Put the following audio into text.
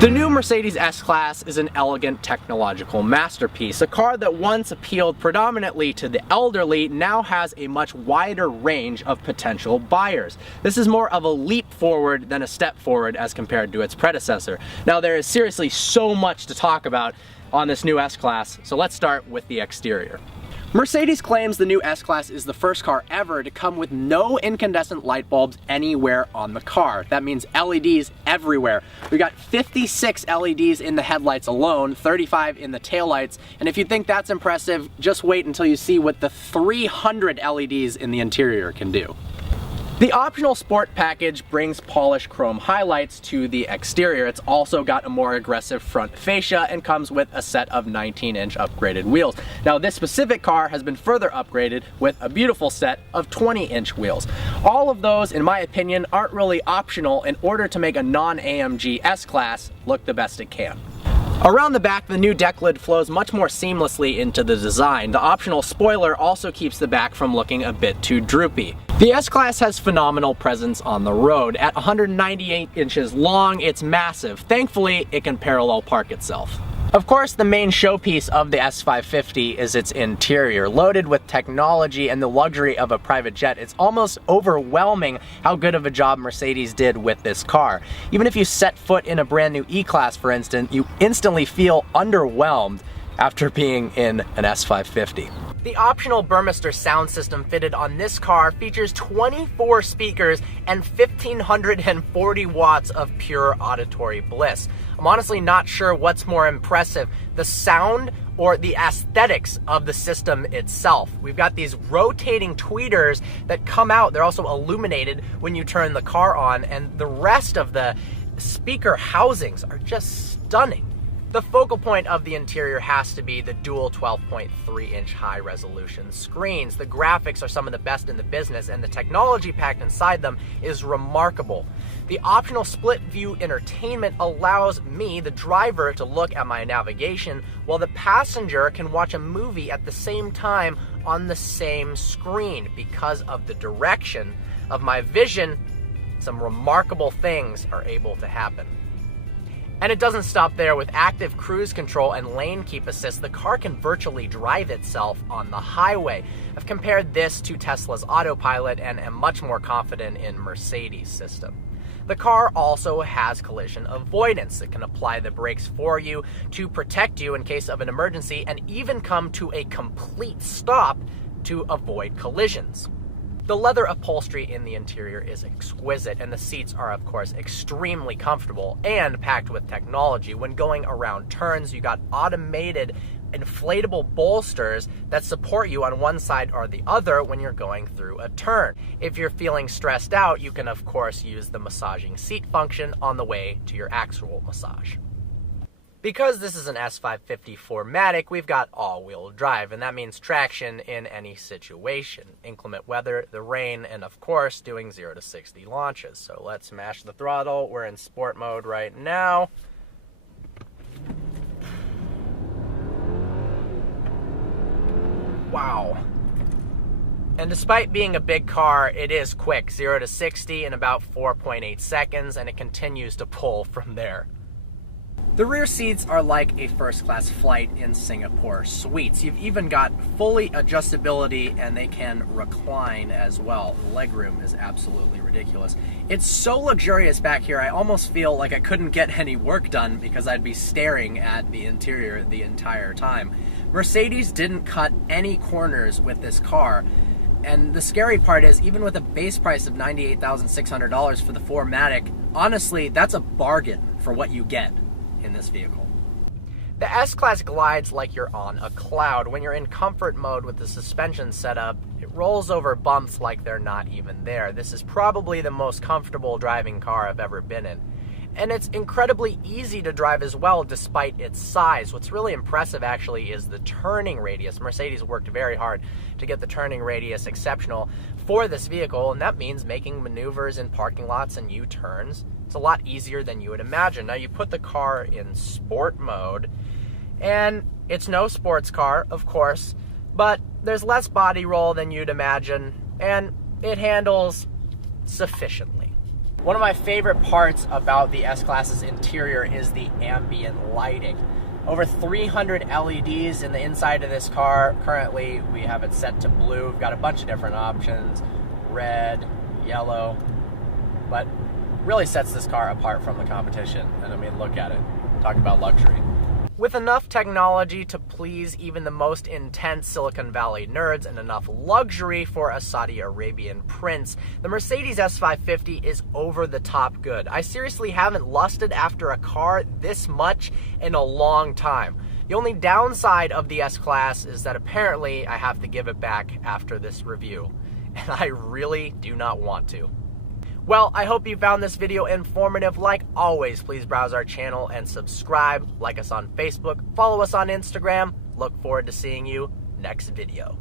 The new Mercedes S-Class is an elegant technological masterpiece. A car that once appealed predominantly to the elderly now has a much wider range of potential buyers. This is more of a leap forward than a step forward as compared to its predecessor. Now, there is seriously so much to talk about on this new S-Class, so let's start with the exterior. Mercedes claims the new S-Class is the first car ever to come with no incandescent light bulbs anywhere on the car. That means LEDs everywhere. We got 56 LEDs in the headlights alone, 35 in the taillights, and if you think that's impressive, just wait until you see what the 300 LEDs in the interior can do. The optional sport package brings polished chrome highlights to the exterior. It's also got a more aggressive front fascia and comes with a set of 19-inch upgraded wheels. Now, this specific car has been further upgraded with a beautiful set of 20-inch wheels. All of those, in my opinion, aren't really optional in order to make a non-AMG S-Class look the best it can. Around the back, the new deck lid flows much more seamlessly into the design. The optional spoiler also keeps the back from looking a bit too droopy. The S-Class has phenomenal presence on the road. At 198 inches long, it's massive. Thankfully, it can parallel park itself. Of course, the main showpiece of the S550 is its interior. Loaded with technology and the luxury of a private jet, it's almost overwhelming how good of a job Mercedes did with this car. Even if you set foot in a brand new E-Class, for instance, you instantly feel underwhelmed after being in an S550. The optional Burmester sound system fitted on this car features 24 speakers and 1,540 watts of pure auditory bliss. I'm honestly not sure what's more impressive, the sound or the aesthetics of the system itself. We've got these rotating tweeters that come out. They're also illuminated when you turn the car on, and the rest of the speaker housings are just stunning. The focal point of the interior has to be the dual 12.3-inch high-resolution screens. The graphics are some of the best in the business, and the technology packed inside them is remarkable. The optional split-view entertainment allows me, the driver, to look at my navigation, while the passenger can watch a movie at the same time on the same screen. Because of the direction of my vision, some remarkable things are able to happen. And it doesn't stop there. With active cruise control and lane keep assist, the car can virtually drive itself on the highway. I've compared this to Tesla's autopilot and am much more confident in Mercedes' system. The car also has collision avoidance. It can apply the brakes for you to protect you in case of an emergency and even come to a complete stop to avoid collisions. The leather upholstery in the interior is exquisite, and the seats are, of course, extremely comfortable and packed with technology. When going around turns, you got automated inflatable bolsters that support you on one side or the other when you're going through a turn. If you're feeling stressed out, you can, of course, use the massaging seat function on the way to your actual massage. Because this is an S550 4MATIC, we've got all-wheel drive, and that means traction in any situation. Inclement weather, the rain, and of course, doing 0 to 60 launches. So let's smash the throttle. We're in sport mode right now. Wow. And despite being a big car, it is quick, 0 to 60 in about 4.8 seconds, and it continues to pull from there. The rear seats are like a first-class flight in Singapore suites. You've even got fully adjustability, and they can recline as well. The legroom is absolutely ridiculous. It's so luxurious back here, I almost feel like I couldn't get any work done because I'd be staring at the interior the entire time. Mercedes didn't cut any corners with this car. And the scary part is, even with a base price of $98,600 for the 4MATIC, honestly, that's a bargain for what you get in this vehicle. The S-Class glides like you're on a cloud. When you're in comfort mode with the suspension setup, it rolls over bumps like they're not even there. This is probably the most comfortable driving car I've ever been in. And it's incredibly easy to drive as well, despite its size. What's really impressive, actually, is the turning radius. Mercedes worked very hard to get the turning radius exceptional for this vehicle, and that means making maneuvers in parking lots and U-turns. It's a lot easier than you would imagine. Now, you put the car in sport mode, and it's no sports car, of course, but there's less body roll than you'd imagine, and it handles sufficiently. One of my favorite parts about the S-Class's interior is the ambient lighting. Over 300 LEDs in the inside of this car. Currently, we have it set to blue. We've got a bunch of different options, red, yellow, but really sets this car apart from the competition. And I mean, look at it. Talk about luxury. With enough technology to please even the most intense Silicon Valley nerds and enough luxury for a Saudi Arabian prince, the Mercedes S550 is over the top good. I seriously haven't lusted after a car this much in a long time. The only downside of the S-Class is that apparently I have to give it back after this review, and I really do not want to. Well, I hope you found this video informative. Like always, please browse our channel and subscribe. Like us on Facebook, follow us on Instagram. Look forward to seeing you next video.